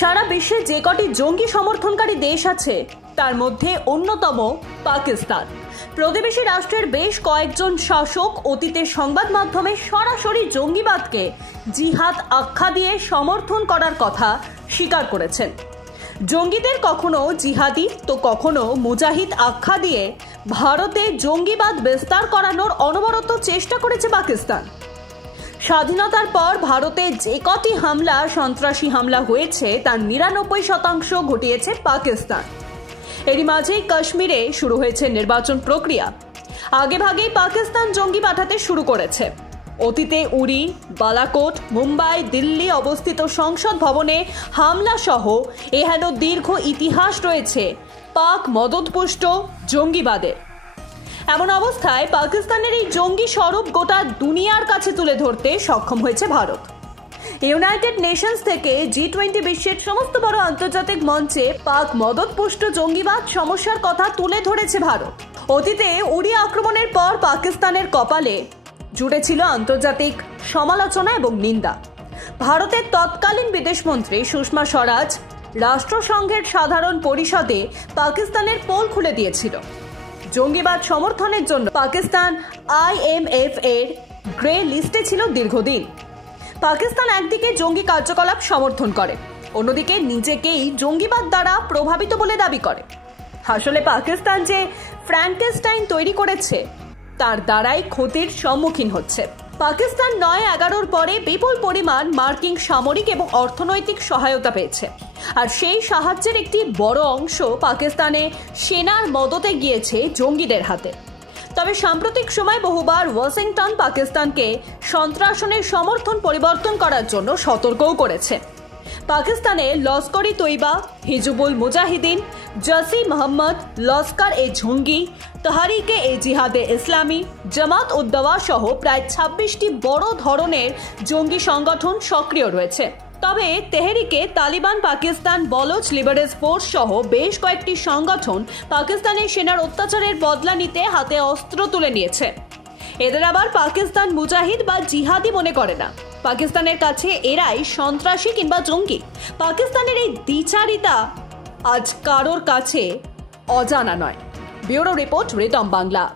সারা বিশ্বে যে কটি জঙ্গি সমর্থনকারী দেশ আছে তার মধ্যে অন্যতম পাকিস্তান। প্রতিবেশী রাষ্ট্রের বেশ কয়েকজন শাসক অতীতে সংবাদ মাধ্যমে সরাসরি জঙ্গিবাদকে জিহাদ আখ্যা দিয়ে সমর্থন করার কথা স্বীকার করেছেন। জঙ্গিদের কখনো জিহাদি তো কখনো মুজাহিদ আখ্যা দিয়ে ভারতে জঙ্গিবাদ বিস্তার করানোর অনবরত চেষ্টা করেছে পাকিস্তান। স্বাধীনতার পর ভারতে যে কটি সন্ত্রাসী হামলা হয়েছে তার ৯৯% ঘটিয়েছে পাকিস্তান। এরই মাঝেই কাশ্মীরে শুরু হয়েছে নির্বাচন প্রক্রিয়া। আগেভাগেই পাকিস্তান জঙ্গি পাঠাতে শুরু করেছে। অতীতে উরি, বালাকোট, মুম্বাই, দিল্লি অবস্থিত সংসদ ভবনে হামলা সহ এহেন দীর্ঘ ইতিহাস রয়েছে পাক মদতপুষ্ট জঙ্গিবাদের। এমন অবস্থায় পাকিস্তানের এই জঙ্গি স্বরূপ গোটা দুনিয়ার কাছে তুলে ধরতে সক্ষম হয়েছে ভারত। ইউনাইটেড নেশনস থেকে G20 বিশ্বের সমস্ত বড় আন্তর্জাতিক মঞ্চে পাক মদতপুষ্ট জঙ্গিবাদ সমস্যার কথা তুলে ধরেছে ভারত। অতীতে উরি আক্রমণের পর পাকিস্তানের কপালে জুড়েছিল আন্তর্জাতিক সমালোচনা এবং নিন্দা। ভারতের তৎকালীন বিদেশমন্ত্রী সুষমা স্বরাজ রাষ্ট্রসংঘের সাধারণ পরিষদে পাকিস্তানের পোল খুলে দিয়েছিল। জঙ্গিবাদ সমর্থনের জন্য পাকিস্তান IMF এর গ্রে লিস্টে ছিল দীর্ঘদিন। পাকিস্তান একদিকে জঙ্গি কার্যকলাপ সমর্থন করে, অন্যদিকে নিজেকেই জঙ্গিবাদ দ্বারা প্রভাবিত বলে দাবি করে। আসলে পাকিস্তান যে ফ্র্যাঙ্কেনস্টাইন তৈরি করেছে তার দ্বারাই ক্ষতির সম্মুখীন হচ্ছে। পাকিস্তান ৯/১১ পরে বিপুল পরিমাণ মার্কিন সামরিক এবং অর্থনৈতিক সহায়তা পেয়েছে, আর সেই সাহায্যের একটি বড় অংশ পাকিস্তানে সেনার মদতে গিয়েছে জঙ্গিদের হাতে। তবে সাম্প্রতিক সময় বহুবার ওয়াশিংটন পাকিস্তানকে সন্ত্রাসনের সমর্থন পরিবর্তন করার জন্য সতর্কও করেছে। পাকিস্তানে লস্কর-ই তৈবা, হিজবুল মুজাহিদিন, জসি মোহাম্মদ, লস্কর-এ-জঙ্গি, তহরিক-এ-জিহাদে ইসলামী, জামাত-উদ-দাওয়া সহ প্রায় ২৬টি বড় ধরনের জঙ্গি সংগঠন সক্রিয় রয়েছে। তবে তেহরিকে তালিবান পাকিস্তান, বলোচ লিবারেল ফোর্স সহ বেশ কয়েকটি সংগঠন পাকিস্তানের সেনার অত্যাচারের বদলা নিতে হাতে অস্ত্র তুলে নিয়েছে। এদের আবার পাকিস্তান মুজাহিদ বা জিহাদি মনে করে না। পাকিস্তানের কাছে এরাই সন্ত্রাসী কিংবা জঙ্গি। পাকিস্তানের এই দ্বিচারিতা আজ কারোর কাছে অজানা নয়। Bureau report, Ritam Bangla.